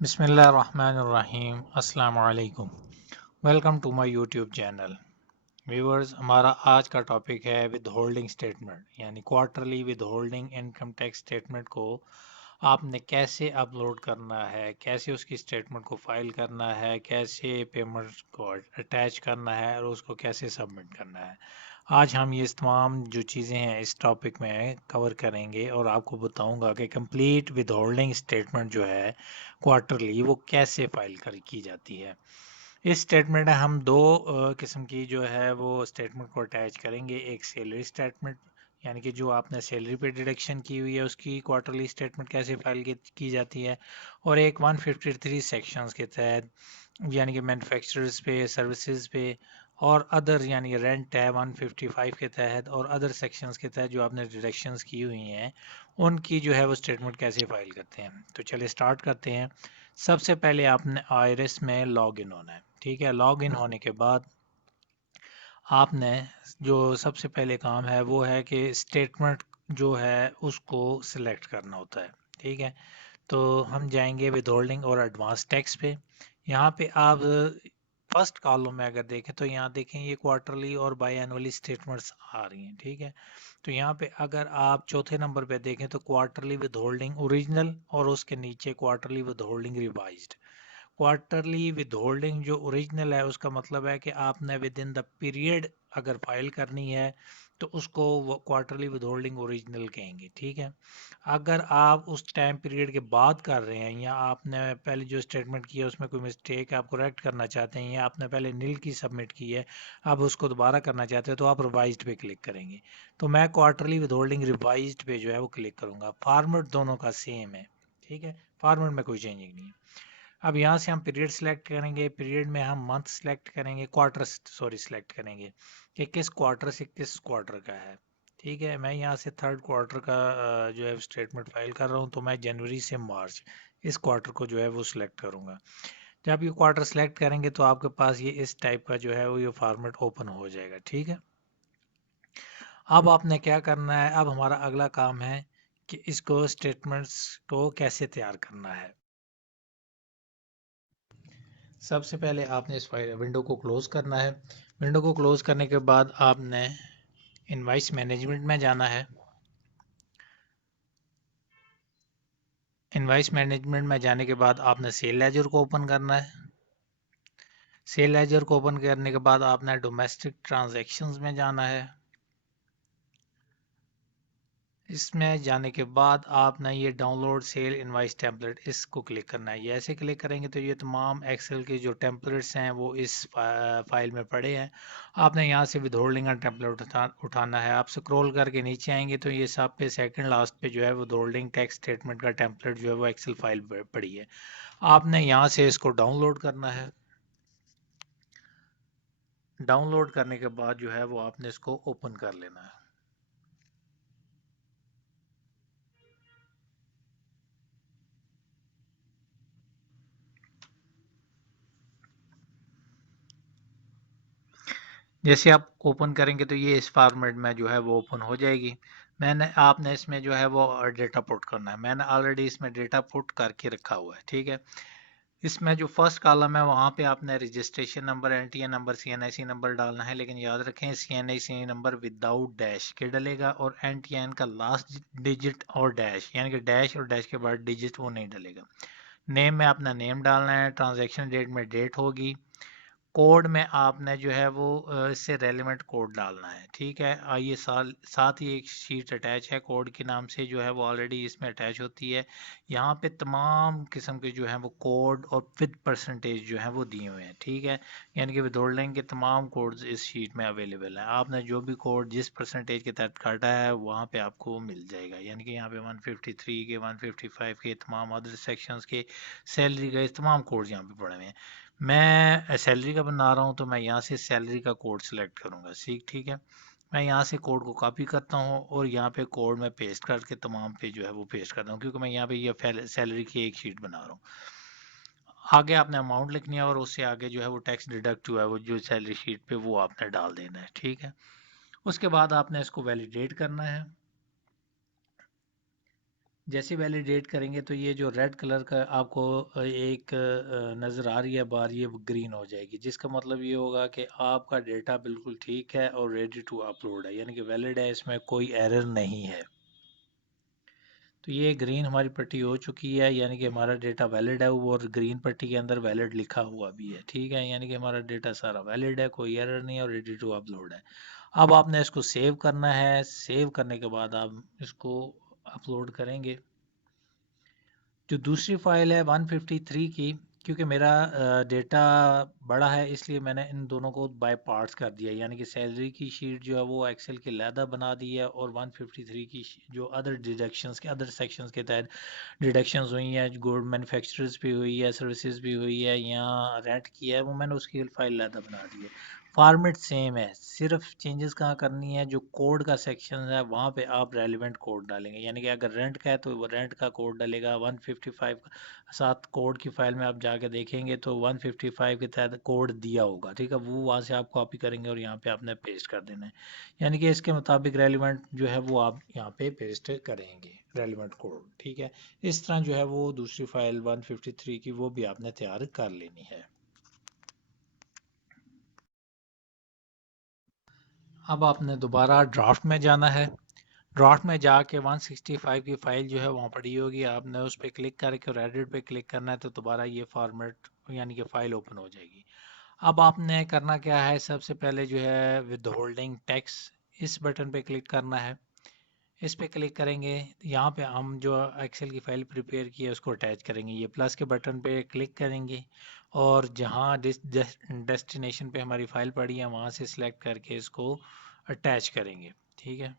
बिस्मिल्लाहिर्रहमानिर्रहीम अस्सलाम वालेकुम। Welcome to my YouTube channel. Viewers, हमारा आज का टॉपिक है विद होल्डिंग स्टेटमेंट, यानी quarterly withholding income tax statement को आपने कैसे अपलोड करना है, कैसे उसकी स्टेटमेंट को फाइल करना है, कैसे पेमेंट को अटैच करना है और उसको कैसे सबमिट करना है। आज हम ये तमाम जो चीज़ें हैं इस टॉपिक में कवर करेंगे और आपको बताऊंगा कि कंप्लीट विद होल्डिंग स्टेटमेंट जो है क्वार्टरली वो कैसे फाइल कर की जाती है। इस स्टेटमेंट में हम दो किस्म की जो है वो स्टेटमेंट को अटैच करेंगे। एक सैलरी स्टेटमेंट, यानी कि जो आपने सैलरी पे डिडक्शन की हुई है उसकी क्वार्टरली स्टेटमेंट कैसे फाइल की जाती है, और एक 153 सेक्शंस के तहत, यानी कि मैन्युफैक्चरर्स पे, सर्विसेज पे और अदर, यानी रेंट है 155 के तहत और अदर सेक्शंस के तहत जो आपने डिडक्शंस की हुई हैं उनकी जो है वो स्टेटमेंट कैसे फाइल करते हैं। तो चलिए स्टार्ट करते हैं। सबसे पहले आपने आईआरएस में लॉग इन होना है। ठीक है, लॉग इन होने के बाद आपने जो सबसे पहले काम है वो है कि स्टेटमेंट जो है उसको सिलेक्ट करना होता है। ठीक है, तो हम जाएंगे विद होल्डिंग और एडवांस टैक्स पे। यहाँ पे आप फर्स्ट कॉलम में अगर देखें तो यहाँ देखें ये क्वार्टरली और बाई एनुअली स्टेटमेंट्स आ रही हैं। ठीक है, तो यहाँ पे अगर आप चौथे नंबर पे देखें तो क्वार्टरली विद होल्डिंग ओरिजिनल और उसके नीचे quarterly with holding revised. Quarterly with holding जो ओरिजिनल है उसका मतलब है कि आपने विद इन द पीरियड अगर फाइल करनी है तो उसको क्वार्टरली विद होल्डिंग ओरिजिनल कहेंगे। ठीक है, अगर आप उस टाइम पीरियड के बाद कर रहे हैं या आपने पहले जो स्टेटमेंट की है उसमें कोई मिस्टेक आप करेक्ट करना चाहते हैं या आपने पहले नील की सबमिट की है आप उसको दोबारा करना चाहते हैं तो आप रिवाइज्ड पे क्लिक करेंगे। तो मैं क्वार्टरली विद होल्डिंग रिवाइज्ड पे जो है वो क्लिक करूंगा। फॉर्मेट दोनों का सेम है। ठीक है, फॉर्मेट में कोई चेंजिंग नहीं है। अब यहाँ से हम पीरियड सेलेक्ट करेंगे, पीरियड में हम मंथ सेलेक्ट करेंगे, क्वार्टर सॉरी सेलेक्ट करेंगे कि किस क्वार्टर से किस क्वार्टर का है। ठीक है, मैं यहाँ से थर्ड क्वार्टर का जो है स्टेटमेंट फाइल कर रहा हूँ, तो मैं जनवरी से मार्च इस क्वार्टर को जो है वो सिलेक्ट करूँगा। जब ये क्वार्टर सेलेक्ट करेंगे तो आपके पास ये इस टाइप का जो है वो ये फॉर्मेट ओपन हो जाएगा। ठीक है, अब आपने क्या करना है, अब हमारा अगला काम है कि इसको स्टेटमेंट्स को कैसे तैयार करना है। सबसे पहले आपने इस विंडो को क्लोज करना है। विंडो को क्लोज करने के बाद आपने इनवाइस मैनेजमेंट में जाना है। इनवाइस मैनेजमेंट में जाने के बाद आपने सेल लेजर को ओपन करना है। सेल लेजर को ओपन करने के बाद आपने डोमेस्टिक ट्रांजैक्शंस में जाना है। इसमें जाने के बाद आपने ये डाउनलोड सेल इनवाइस टेम्पलेट इसको क्लिक करना है। ये ऐसे क्लिक करेंगे तो ये तमाम एक्सेल के जो टेम्पलेट्स हैं वो इस फाइल में पड़े हैं। आपने यहाँ से विदहोल्डिंग का टेम्पलेट उठाना है। आप स्क्रॉल करके नीचे आएंगे तो ये सब पे सेकंड लास्ट पे जो है विदहोल्डिंग टैक्स स्टेटमेंट का टेम्पलेट जो है वो एक्सेल फाइल पड़ी है। आपने यहाँ से इसको डाउनलोड करना है। डाउनलोड करने के बाद जो है वो आपने इसको ओपन कर लेना है। जैसे आप ओपन करेंगे तो ये इस फॉर्मेट में जो है वो ओपन हो जाएगी। मैंने आपने इसमें जो है वो डेटा पुट करना है। मैंने ऑलरेडी इसमें डेटा पुट करके रखा हुआ है। ठीक है, इसमें जो फर्स्ट कॉलम है वहाँ पे आपने registration number, NTA number, CNIC number डालना है, लेकिन याद रखें सीएनआईसी नंबर विदाउट डैश के डलेगा और एनटीएन का लास्ट डिजिट और डैश, यानी कि डैश और डैश के बाद डिजिट वो नहीं डलेगा। नेम में अपना नेम डालना है, ट्रांजैक्शन डेट में डेट होगी, कोड में आपने जो है वो इससे रेलिवेंट कोड डालना है। ठीक है, आइए साथ ही एक शीट अटैच है कोड के नाम से जो है वो ऑलरेडी इसमें अटैच होती है। यहाँ पे तमाम किस्म के जो है वो कोड और विद परसेंटेज जो है वो दिए हुए हैं। ठीक है, यानी कि विदहोल्डिंग के तमाम कोड्स इस शीट में अवेलेबल है। आपने जो भी कोड जिस परसेंटेज के तहत काटा है वहाँ पे आपको मिल जाएगा। यानी कि यहाँ पे 153 के, 155 के, तमाम अदर सेक्शंस के, सैलरी के तमाम कोड यहाँ पे पड़े हुए हैं। मैं सैलरी का बना रहा हूँ तो मैं यहाँ से सैलरी का कोड सेलेक्ट करूँगा। ठीक है, मैं यहाँ से कोड को कॉपी करता हूँ और यहाँ पे कोड में पेस्ट करके तमाम पे जो है वो पेस्ट करता हूँ, क्योंकि मैं यहाँ पे ये सैलरी की एक शीट बना रहा हूँ। आगे आपने अमाउंट लिखनी है और उससे आगे जो है वो टैक्स डिडक्ट हुआ है वो जो सैलरी शीट पे वो आपने डाल देना है। ठीक है, उसके बाद आपने इसको वैलिडेट करना है। जैसे वैलिडेट करेंगे तो ये जो रेड कलर का आपको एक नज़र आ रही है बार, ये ग्रीन हो जाएगी, जिसका मतलब ये होगा कि आपका डेटा बिल्कुल ठीक है और रेडी टू अपलोड है, यानी कि वैलिड है, इसमें कोई एरर नहीं है। तो ये ग्रीन हमारी पट्टी हो चुकी है, यानी कि हमारा डेटा वैलिड है, और ग्रीन पट्टी के अंदर वैलिड लिखा हुआ भी है। ठीक है, यानी कि हमारा डेटा सारा वैलिड है, कोई एरर नहीं है और रेडी टू अपलोड है। अब आपने इसको सेव करना है। सेव करने के बाद आप इसको अपलोड करेंगे। जो दूसरी फाइल है 153 की, क्योंकि मेरा डेटा बड़ा है इसलिए मैंने इन दोनों को बाय पार्ट्स कर दिया, यानी कि सैलरी की शीट जो है वो एक्सेल की अलहदा बना दी है, और 153 की जो अदर डिडक्शंस के अदर सेक्शंस के तहत डिडक्शंस हुई हैं, गुड मैन्युफैक्चरर्स भी हुई है, सर्विसेज भी हुई है, या रेंट की है, वो मैंने उसकी फाइल अलहदा बना दी है। फॉर्मेट सेम है, सिर्फ चेंजेस कहाँ करनी है, जो कोड का सेक्शन है वहाँ पे आप रेलिवेंट कोड डालेंगे, यानी कि अगर रेंट का है तो वो रेंट का कोड डालेगा। 155 साथ कोड की फाइल में आप जाके देखेंगे तो 155 के तहत कोड दिया होगा, ठीक है, वो वहाँ से आप कॉपी करेंगे और यहाँ पे आपने पेस्ट कर देना है, यानी कि इसके मुताबिक रेलिवेंट जो है वो आप यहाँ पे पेस्ट करेंगे रेलिवेंट कोड। ठीक है, इस तरह जो है वो दूसरी फाइल 153 की वो भी आपने तैयार कर लेनी है। अब आपने दोबारा ड्राफ्ट में जाना है। ड्राफ्ट में जाके 165 की फाइल जो है वहाँ पड़ी होगी, आपने उस पर क्लिक करके और एडिट पे क्लिक करना है, तो दोबारा ये फॉर्मेट यानी कि फाइल ओपन हो जाएगी। अब आपने करना क्या है, सबसे पहले जो है विद होल्डिंग टैक्स, इस बटन पे क्लिक करना है। इस पे क्लिक करेंगे, यहाँ पे हम जो एक्सेल की फाइल प्रिपेयर की है उसको अटैच करेंगे। ये प्लस के बटन पे क्लिक करेंगे और जहाँ डेस्टिनेशन पे हमारी फाइल पड़ी है वहाँ से सिलेक्ट करके इसको अटैच करेंगे। ठीक है,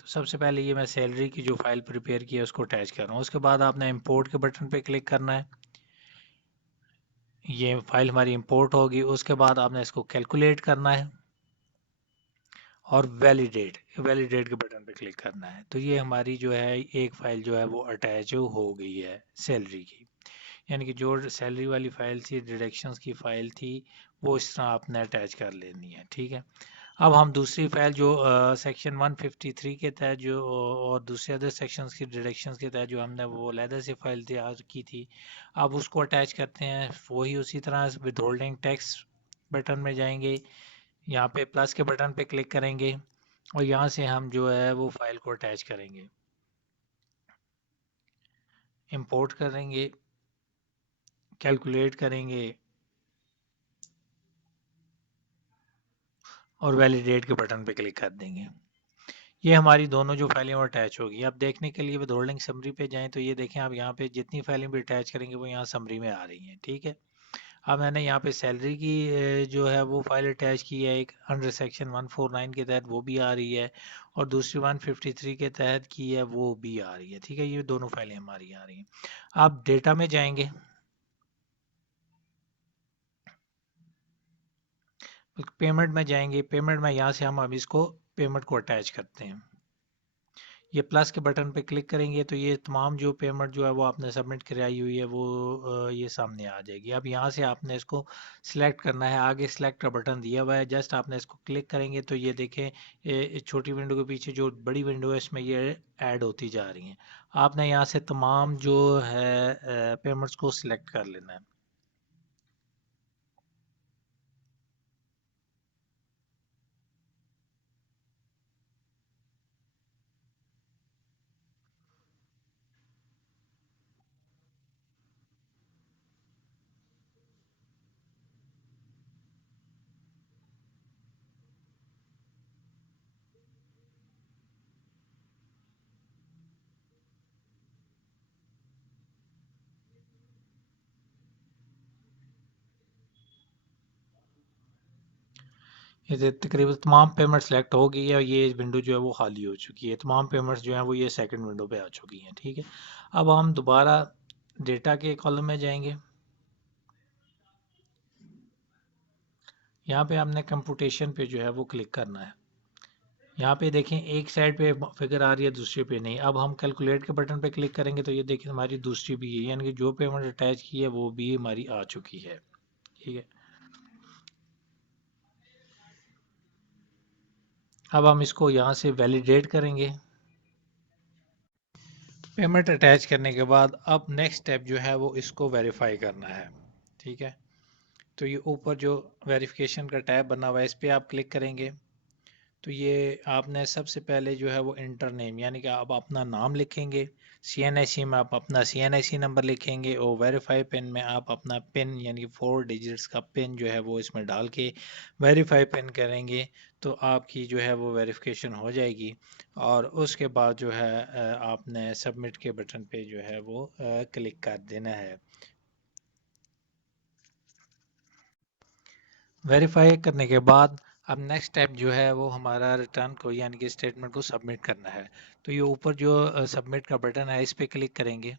तो सबसे पहले ये मैं सैलरी की जो फाइल प्रिपेयर की है उसको अटैच कर रहा हूँ। उसके बाद आपने इंपोर्ट के बटन पे क्लिक करना है, ये फाइल हमारी इंपोर्ट होगी। उसके बाद आपने इसको कैलकुलेट करना है और वैलिडेट के बटन पे क्लिक करना है, तो ये हमारी जो है एक फाइल जो है वो अटैच हो गई है सैलरी की, यानी कि जो सैलरी वाली फाइल थी, डिडक्शंस की फाइल थी, वो इस तरह आपने अटैच कर लेनी है। ठीक है, अब हम दूसरी फाइल जो सेक्शन 153 के तहत जो और दूसरे अदर सेक्शंस की डिडक्शंस के तहत जो हमने वो अलहदा से फाइल तैयार की थी, अब उसको अटैच करते हैं। वही उसी तरह विद होल्डिंग टैक्स बटन में जाएंगे, यहाँ पे प्लस के बटन पे क्लिक करेंगे और यहाँ से हम जो है वो फाइल को अटैच करेंगे, इंपोर्ट करेंगे, कैलकुलेट करेंगे और वैलिडेट के बटन पे क्लिक कर देंगे। ये हमारी दोनों जो फाइलें वो अटैच होगी। अब देखने के लिए विद होल्डिंग समरी पे जाएं तो ये देखें, आप यहाँ पे जितनी फाइलें भी अटैच करेंगे वो यहाँ समरी में आ रही हैं। ठीक है, अब मैंने यहाँ पे सैलरी की जो है वो फाइल अटैच की है, एक अंडर सेक्शन 149 के तहत वो भी आ रही है, और दूसरी 153 के तहत की है वो भी आ रही है। ठीक है, ये दोनों फाइलें हमारी आ रही हैं। आप डेटा में जाएंगे, पेमेंट में जाएंगे, पेमेंट में यहाँ से हम अब इसको पेमेंट को अटैच करते हैं। ये प्लस के बटन पे क्लिक करेंगे तो ये तमाम जो पेमेंट जो है वो आपने सबमिट कराई हुई है वो ये सामने आ जाएगी। अब यहाँ से आपने इसको सिलेक्ट करना है, आगे सिलेक्ट का बटन दिया हुआ है, जस्ट आपने इसको क्लिक करेंगे तो ये देखें, इस छोटी विंडो के पीछे जो बड़ी विंडो है इसमें ये ऐड होती जा रही हैं। आपने यहाँ से तमाम जो है पेमेंट्स को सिलेक्ट कर लेना है। ये तकरीबन तमाम पेमेंट सेलेक्ट हो गई है और ये विंडो जो है वो खाली हो चुकी है। तमाम पेमेंट्स जो हैं वो ये सेकंड विंडो पे आ चुकी हैं। ठीक है, अब हम दोबारा डेटा के कॉलम में जाएंगे। यहाँ पे हमने कंप्यूटेशन पे जो है वो क्लिक करना है। यहाँ पे देखें, एक साइड पे फिगर आ रही है, दूसरी पे नहीं। अब हम कैलकुलेट के बटन पे क्लिक करेंगे तो ये देखिए हमारी दूसरी भी है, यानी कि जो पेमेंट अटैच की है वो भी हमारी आ चुकी है। ठीक है, अब हम इसको यहाँ से वैलिडेट करेंगे। पेमेंट अटैच करने के बाद अब नेक्स्ट स्टेप जो है वो इसको वेरीफाई करना है। ठीक है, तो ये ऊपर जो वेरिफिकेशन का टैब बना हुआ है इस पर आप क्लिक करेंगे। तो ये आपने सबसे पहले जो है वो इंटर नेम यानी कि आप अपना नाम लिखेंगे, सीएनआईसी में आप अपना सीएनआईसी नंबर लिखेंगे और वेरीफाई पिन में आप अपना पिन यानी कि 4 डिजिट्स का पिन जो है वो इसमें डाल के वेरीफाई पिन करेंगे। तो आपकी जो है वो वेरिफिकेशन हो जाएगी और उसके बाद जो है आपने सबमिट के बटन पे जो है वो क्लिक कर देना है। वेरीफाई करने के बाद अब नेक्स्ट स्टेप जो है वो हमारा रिटर्न को यानी कि स्टेटमेंट को सबमिट करना है। तो ये ऊपर जो सबमिट का बटन है इस पे क्लिक करेंगे।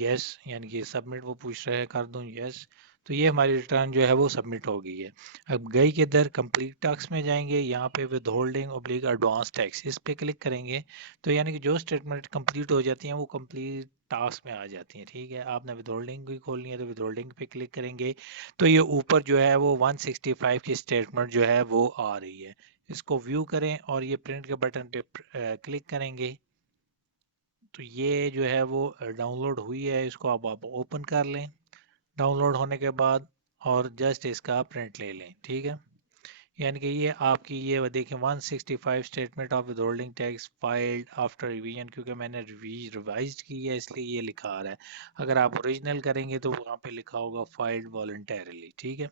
यस यानी कि सबमिट वो पूछ रहा है, कर दूं यस। तो ये हमारी रिटर्न जो है वो सबमिट हो गई है। अब गई के इधर कंप्लीट टैक्स में जाएंगे, यहाँ पे with holding oblique advance tax इस पे क्लिक करेंगे। तो यानी कि जो स्टेटमेंट कंप्लीट हो जाती हैं वो कंप्लीट टास्क में आ जाती हैं। ठीक है, आपने विद होल्डिंग भी खोलनी है तो विद होल्डिंग पे क्लिक करेंगे। तो ये ऊपर जो है वो 165 की स्टेटमेंट जो है वो आ रही है। इसको व्यू करें और ये प्रिंट के बटन पे क्लिक करेंगे। तो ये जो है वो डाउनलोड हुई है, इसको आप ओपन कर लें डाउनलोड होने के बाद और जस्ट इसका प्रिंट ले लें। ठीक है, यानी कि ये आपकी ये वो देखें 165 statement of withholding tax filed after revision, क्योंकि मैंने रिवाइज की है इसलिए ये लिखा आ रहा है। अगर आप ओरिजिनल करेंगे तो वहाँ पे लिखा होगा फाइल्ड वॉलंटरली। ठीक है,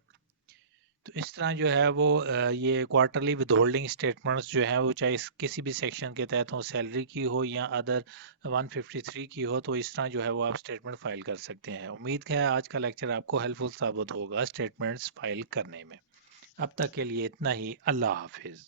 तो इस तरह जो है वो ये क्वार्टरली विदहोल्डिंग स्टेटमेंट्स जो है वो चाहे किसी भी सेक्शन के तहत हो, सैलरी की हो या अदर 153 की हो, तो इस तरह जो है वो आप स्टेटमेंट फाइल कर सकते हैं। उम्मीद है आज का लेक्चर आपको हेल्पफुल साबित होगा स्टेटमेंट्स फाइल करने में। अब तक के लिए इतना ही। अल्लाह हाफिज़।